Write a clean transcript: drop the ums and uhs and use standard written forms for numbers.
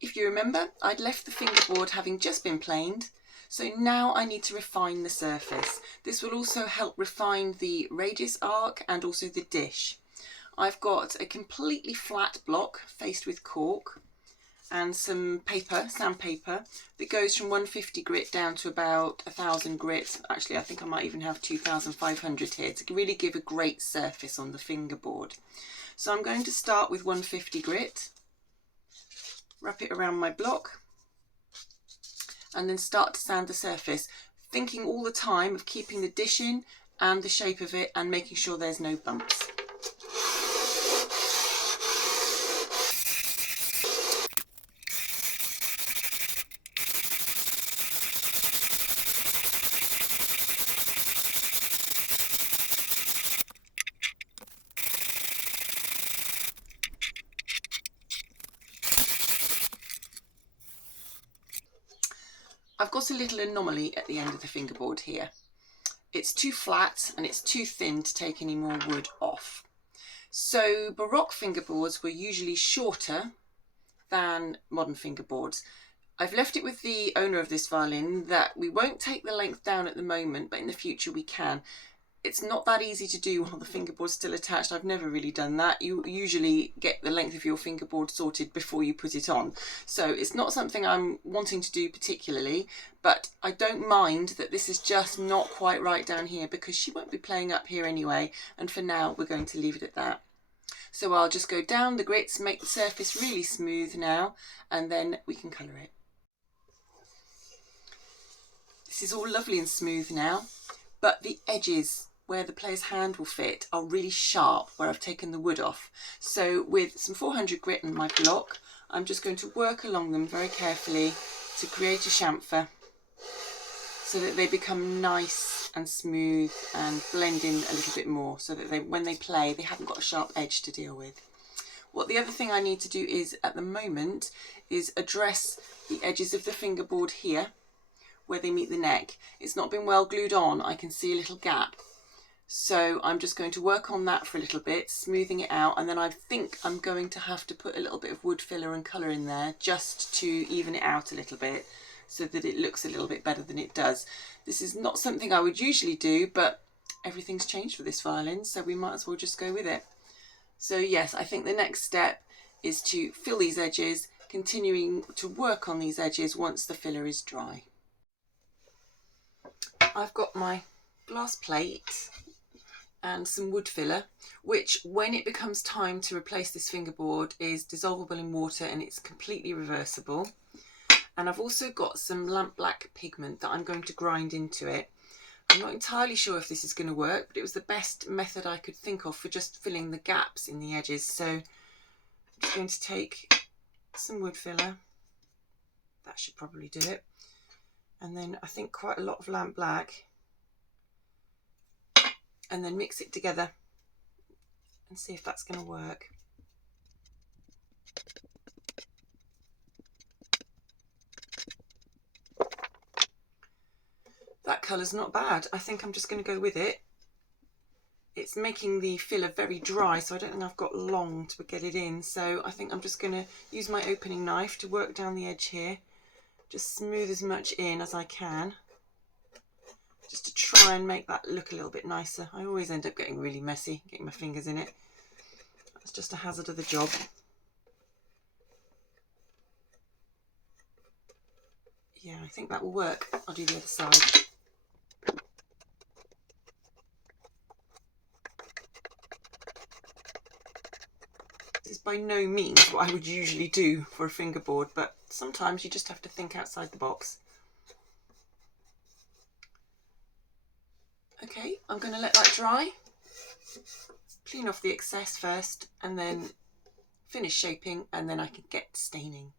If you remember, I'd left the fingerboard having just been planed, so now I need to refine the surface. This will also help refine the radius arc and also the dish. I've got a completely flat block faced with cork and some paper, sandpaper, that goes from 150 grit down to about 1000 grit. Actually, I think I might even have 2500 here to really give a great surface on the fingerboard. So I'm going to start with 150 grit, wrap it around my block, and then start to sand the surface, thinking all the time of keeping the dish in and the shape of it and making sure there's no bumps. I've got a little anomaly at the end of the fingerboard here. It's too flat and it's too thin to take any more wood off. So Baroque fingerboards were usually shorter than modern fingerboards. I've left it with the owner of this violin that we won't take the length down at the moment, but in the future we can. It's not that easy to do while the fingerboard's still attached. I've never really done that. You usually get the length of your fingerboard sorted before you put it on. So it's not something I'm wanting to do particularly, but I don't mind that this is just not quite right down here because she won't be playing up here anyway. And for now, we're going to leave it at that. So I'll just go down the grits, make the surface really smooth now, and then we can colour it. This is all lovely and smooth now, but the edges where the player's hand will fit are really sharp where I've taken the wood off. So with some 400 grit in my block, I'm just going to work along them very carefully to create a chamfer so that they become nice and smooth and blend in a little bit more so that when they play, they haven't got a sharp edge to deal with. What the other thing I need to do is, at the moment, is address the edges of the fingerboard here where they meet the neck. It's not been well glued on, I can see a little gap. So I'm just going to work on that for a little bit, smoothing it out, and then I think I'm going to have to put a little bit of wood filler and colour in there just to even it out a little bit so that it looks a little bit better than it does. This is not something I would usually do, but everything's changed for this violin, so we might as well just go with it. So yes, I think the next step is to fill these edges, continuing to work on these edges once the filler is dry. I've got my glass plate and some wood filler, which when it becomes time to replace this fingerboard is dissolvable in water and it's completely reversible. And I've also got some lamp black pigment that I'm going to grind into it. I'm not entirely sure if this is going to work, but it was the best method I could think of for just filling the gaps in the edges. So I'm just going to take some wood filler. That should probably do it. And then I think quite a lot of lamp black. And then mix it together and see if that's going to work. That colour's not bad. I think I'm just going to go with it. It's making the filler very dry, so I don't think I've got long to get it in. So I think I'm just going to use my opening knife to work down the edge here. Just smooth as much in as I can, just to try and make that look a little bit nicer. I always end up getting really messy, getting my fingers in it. That's just a hazard of the job. Yeah, I think that will work. I'll do the other side. This is by no means what I would usually do for a fingerboard, but sometimes you just have to think outside the box. Okay, I'm going to let that dry, clean off the excess first, and then finish shaping, and then I can get staining.